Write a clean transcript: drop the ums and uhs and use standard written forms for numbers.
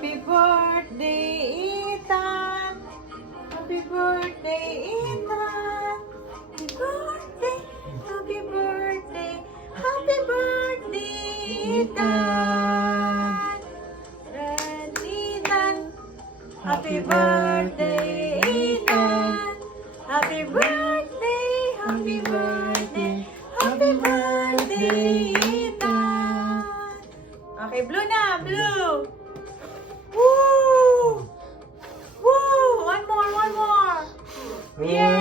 Happy birthday, Ethan! Happy birthday, Ethan! Happy birthday! Happy birthday! Happy birthday, Ethan! Ethan! Happy birthday, Ethan! Happy birthday! Happy birthday! Happy birthday, Ethan! Okay, blue na! Blue! Woo! Woo! One more! One more! Yeah!